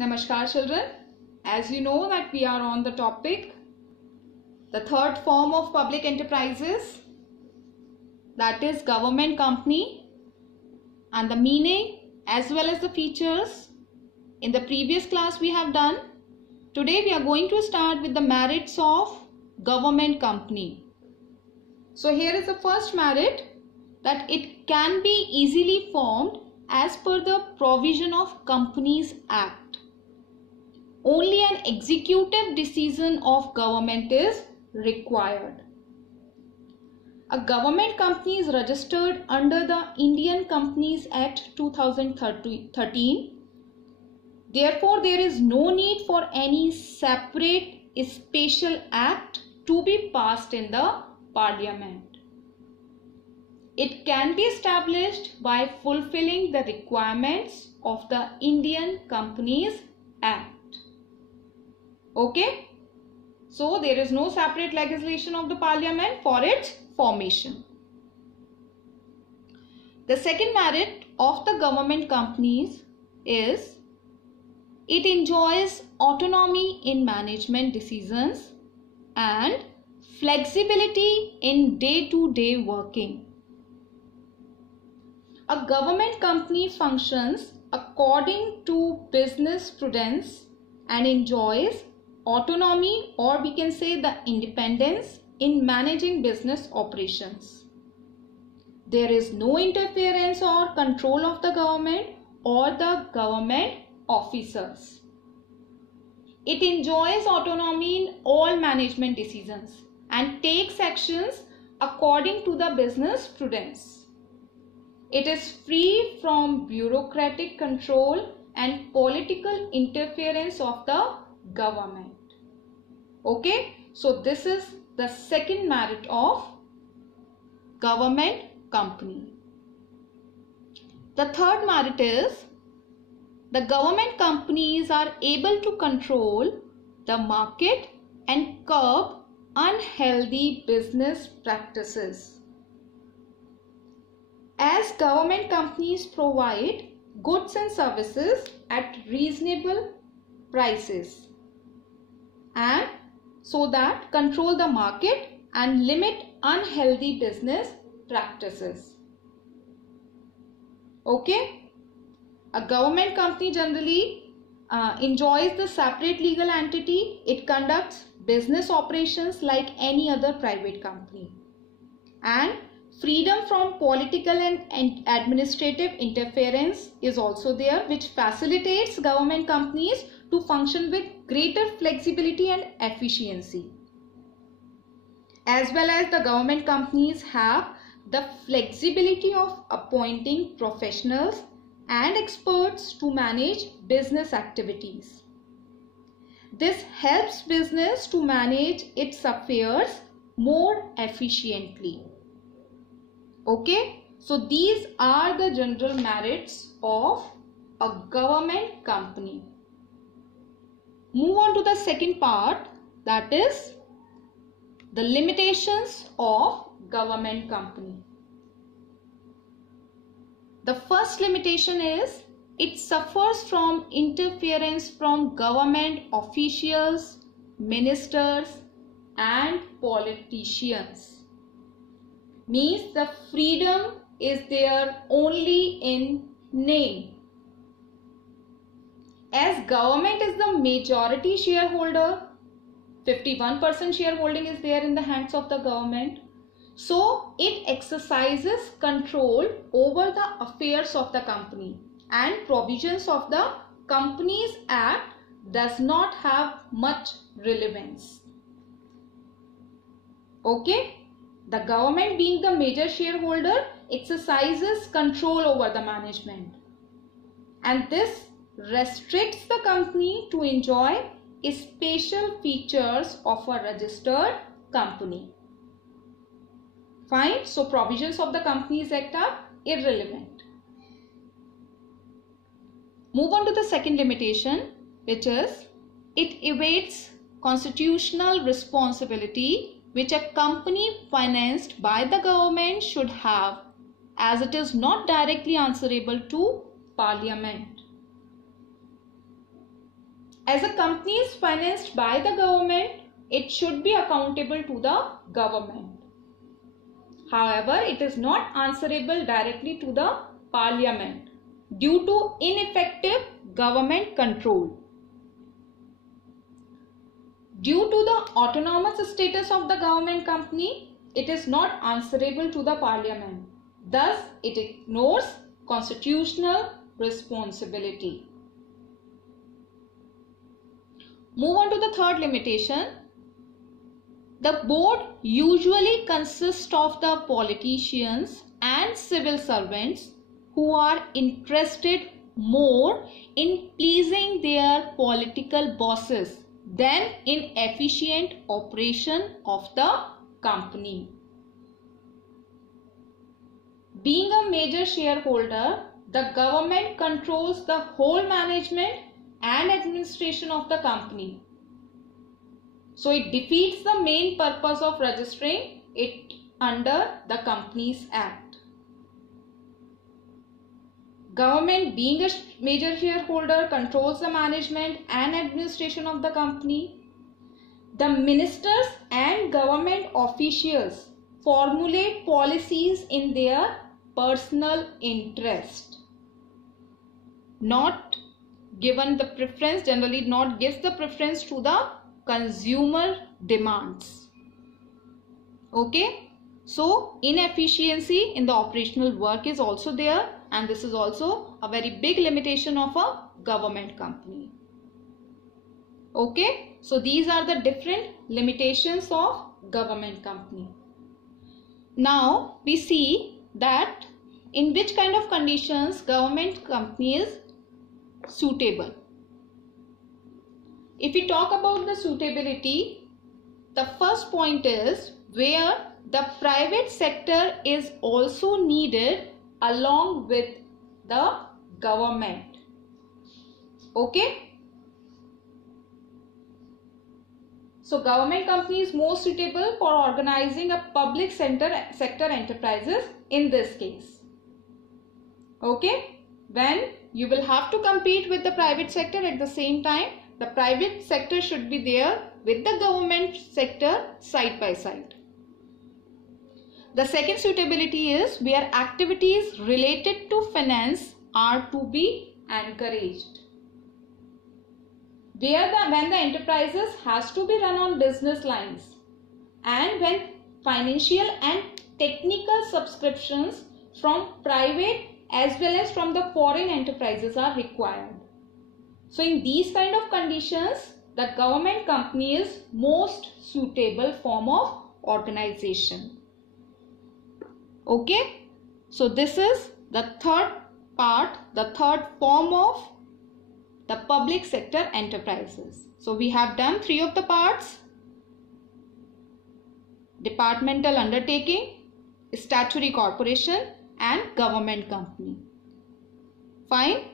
Namaskar children. As you know that we are on the topic, the third form of public enterprises, that is government company, and the meaning as well as the features in the previous class we have done. Today we are going to start with the merits of government company. So here is the first merit, that it can be easily formed as per the provision of Companies Act. Only an executive decision of government is required. A government company is registered under the Indian Companies Act 2013. Therefore, there is no need for any separate special act to be passed in the Parliament. It can be established by fulfilling the requirements of the Indian Companies Act. Okay, so there is no separate legislation of the Parliament for its formation. The second merit of the government companies is it enjoys autonomy in management decisions and flexibility in day-to-day working. A government company functions according to business prudence and enjoys autonomy, or we can say the independence in managing business operations. There is no interference or control of the government or the government officers. It enjoys autonomy in all management decisions and takes actions according to the business prudence. It is free from bureaucratic control and political interference of the government. Okay, so this is the second merit of government company. The third merit is the government companies are able to control the market and curb unhealthy business practices. As government companies provide goods and services at reasonable prices and so that control the market and limit unhealthy business practices. Okay, a government company generally enjoys the separate legal entity. It conducts business operations like any other private company, and freedom from political and administrative interference is also there, which facilitates government companies to function with greater flexibility and efficiency. As well as the government companies have the flexibility of appointing professionals and experts to manage business activities. This helps business to manage its affairs more efficiently. Okay, so these are the general merits of a government company. Move on to the second part, that is the limitations of government company. The first limitation is it suffers from interference from government officials, ministers and politicians. Means the freedom is there only in name. As government is the majority shareholder, 51% shareholding is there in the hands of the government, so it exercises control over the affairs of the company, and provisions of the Companies Act does not have much relevance. Okay, the government being the major shareholder exercises control over the management, and this restricts the company to enjoy special features of a registered company. Fine, so provisions of the Companies Act are irrelevant. Move on to the second limitation, which is it evades constitutional responsibility which a company financed by the government should have, as it is not directly answerable to Parliament. As a company is financed by the government, it should be accountable to the government. However, it is not answerable directly to the parliament due to ineffective government control. Due to the autonomous status of the government company, it is not answerable to the parliament. Thus, it ignores constitutional responsibility. Move on to the third limitation. The board usually consists of the politicians and civil servants who are interested more in pleasing their political bosses than in efficient operation of the company. Being a major shareholder, the government controls the whole management and administration of the company. So it defeats the main purpose of registering it under the Companies Act. Government, being a major shareholder, controls the management and administration of the company. The ministers and government officials formulate policies in their personal interest. Not given the preference, generally not gives the preference to the consumer demands. Okay, so inefficiency in the operational work is also there, and this is also a very big limitation of a government company. Okay, so these are the different limitations of government company. Now we see that in which kind of conditions government company is suitable. If we talk about the suitability, the first point is where the private sector is also needed along with the government. Okay. So government company is more suitable for organizing a public sector enterprises in this case. Okay. When you will have to compete with the private sector, at the same time the private sector should be there with the government sector side by side. The second suitability is where activities related to finance are to be encouraged. When the enterprises has to be run on business lines, and when financial and technical subscriptions from private as well as from the foreign enterprises are required. So in these kind of conditions, the government company is most suitable form of organization. Okay, so this is the third part, the third form of the public sector enterprises. So we have done 3 of the parts: departmental undertaking, statutory corporation and government company. Fine.